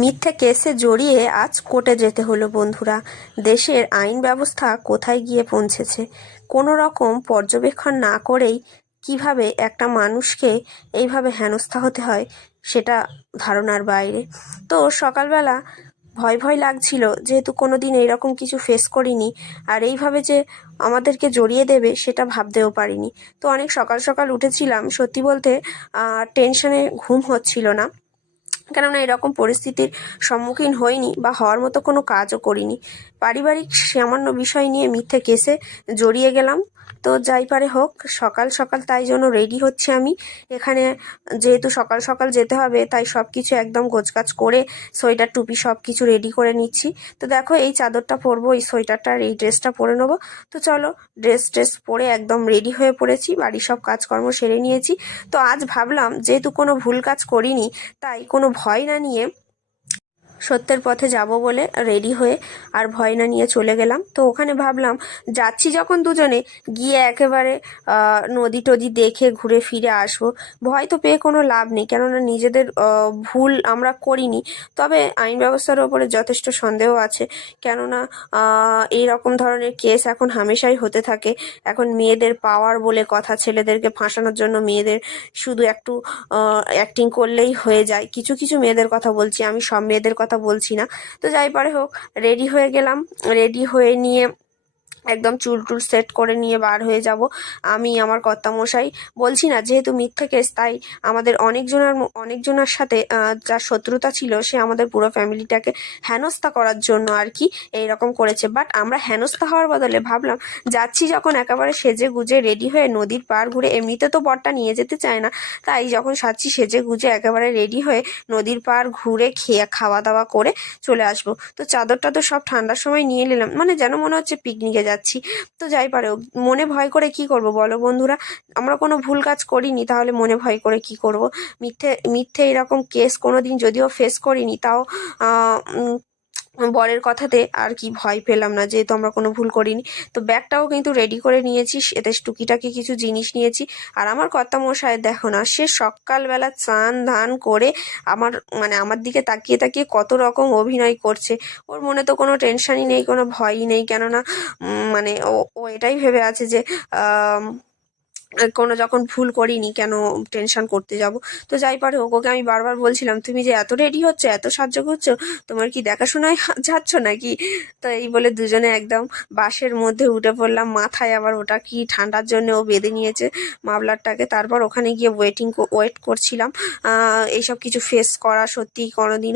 মিথ্যে কেসে জড়িয়ে আজ কোর্টে যেতে হলো বন্ধুরা। দেশের আইন ব্যবস্থা কোথায় গিয়ে পৌঁছেছে! কোনো রকম পর্যবেক্ষণ না করেই কিভাবে একটা মানুষকে এইভাবে হেনস্থা হতে হয় সেটা ধারণার বাইরে। তো সকালবেলা ভয় ভয় লাগছিল, যেহেতু কোনো দিন এইরকম কিছু ফেস করিনি, আর এইভাবে যে আমাদেরকে জড়িয়ে দেবে সেটা ভাবতেও পারিনি। তো অনেক সকাল সকাল উঠেছিলাম, সত্যি বলতে টেনশনে ঘুম হচ্ছিল না, কেননা এরকম পরিস্থিতির সম্মুখীন হইনি বা হওয়ার মতো কোনো কাজও করিনি। পারিবারিক সামান্য বিষয় নিয়ে মিথ্যে কেসে জড়িয়ে গেলাম। তো যাই পারে হোক, সকাল সকাল তাই জন্য রেডি হচ্ছে আমি। এখানে যেহেতু সকাল সকাল যেতে হবে, তাই সব কিছু একদম গোছগাছ করে সোয়েটার টুপি সব কিছু রেডি করে নিচ্ছি। তো দেখো, এই চাদরটা পরবো, এই সোয়েটারটা আর এই ড্রেসটা পরে নেবো। তো চলো, ড্রেস পরে একদম রেডি হয়ে পড়েছি, বাড়ির সব কাজকর্ম সেরে নিয়েছি। তো আজ ভাবলাম, যেহেতু কোনো ভুল কাজ করিনি, তাই কোনো ভয় না নিয়ে সত্যের পথে যাব বলে রেডি হয়ে আর ভয় না নিয়ে চলে গেলাম। তো ওখানে ভাবলাম, যাচ্ছি যখন দুজনে, গিয়ে একেবারে নদী টদি দেখে ঘুরে ফিরে আসবো। ভয় তো পেয়ে কোনো লাভ নেই, কেননা নিজেদের ভুল আমরা করিনি। তবে আইন ব্যবস্থার ওপরে যথেষ্ট সন্দেহ আছে, কেননা এই রকম ধরনের কেস এখন হামেশাই হতে থাকে। এখন মেয়েদের পাওয়ার বলে কথা, ছেলেদেরকে ফাঁসানোর জন্য মেয়েদের শুধু একটু অ্যাক্টিং করলেই হয়ে যায়। কিছু কিছু মেয়েদের কথা বলছি, আমি সব মেয়েদের কথা বলছি না। তো যাই পারে হোক, রেডি হয়ে গেলাম। রেডি হয়ে নিয়ে একদম চুল টুল সেট করে নিয়ে বার হয়ে যাব। আমি, আমার কর্তামশাই, বলছি না যেহেতু মিথ্যে কেস, তাই আমাদের অনেকজনের সাথে যার শত্রুতা ছিল, সে আমাদের পুরো ফ্যামিলিটাকে হেনস্থা করার জন্য আর কি এইরকম করেছে। বাট আমরা হেনস্থা হওয়ার বদলে ভাবলাম, যাচ্ছি যখন একেবারে সেজে গুজে রেডি হয়ে নদীর পার ঘুরে, এমনিতে তো বরটা নিয়ে যেতে চায় না, তাই যখন সাচ্ছি সেজে গুজে একেবারে রেডি হয়ে নদীর পার ঘুরে খাওয়া দাওয়া করে চলে আসবো। তো চাদরটা তো সব ঠান্ডার সময় নিয়ে নিলাম, মানে যেন মনে হচ্ছে পিকনিকে যাচ্ছি। তো যাই পারে, মনে ভয় করে কি করব বলো বন্ধুরা? আমরা কোনো ভুল কাজ করিনি, তাহলে মনে ভয় করে কি করব? মিথ্যে মিথ্যে এরকম কেস কোনোদিন যদিও ফেস করিনি, তাও বরের কথাতে আর কি ভয় পেলাম না, যেহেতু আমরা কোনো ভুল করিনি। তো ব্যাগটাও কিন্তু রেডি করে নিয়েছি, এতে টুকিটাকি কিছু জিনিস নিয়েছি। আর আমার কর্তামশাই দেখো না, সে সকালবেলা স্নান ধান করে আমার দিকে তাকিয়ে তাকিয়ে কত রকম অভিনয় করছে। ওর মনে তো কোনো টেনশনই নেই, কোনো ভয়ই নেই, কেননা ও এটাই ভেবে আছে যে কোনো যখন ভুল করিনি, কেন টেনশন করতে যাব। তো যাই পারে হোক, ওকে আমি বারবার বলছিলাম, তুমি যে এত রেডি হচ্ছে, এত সাহায্য করছো, তোমার কি দেখাশোনায় যাচ্ছ নাকি? তো এই বলে দুজনে একদম বাসের মধ্যে উঠে পড়লাম। মাথায় আবার ওটা কি ঠান্ডার জন্য ও বেঁধে নিয়েছে মাফলারটাকে। তারপর ওখানে গিয়ে ওয়েট করছিলাম। এইসব কিছু ফেস করা সত্যিই কোনোদিন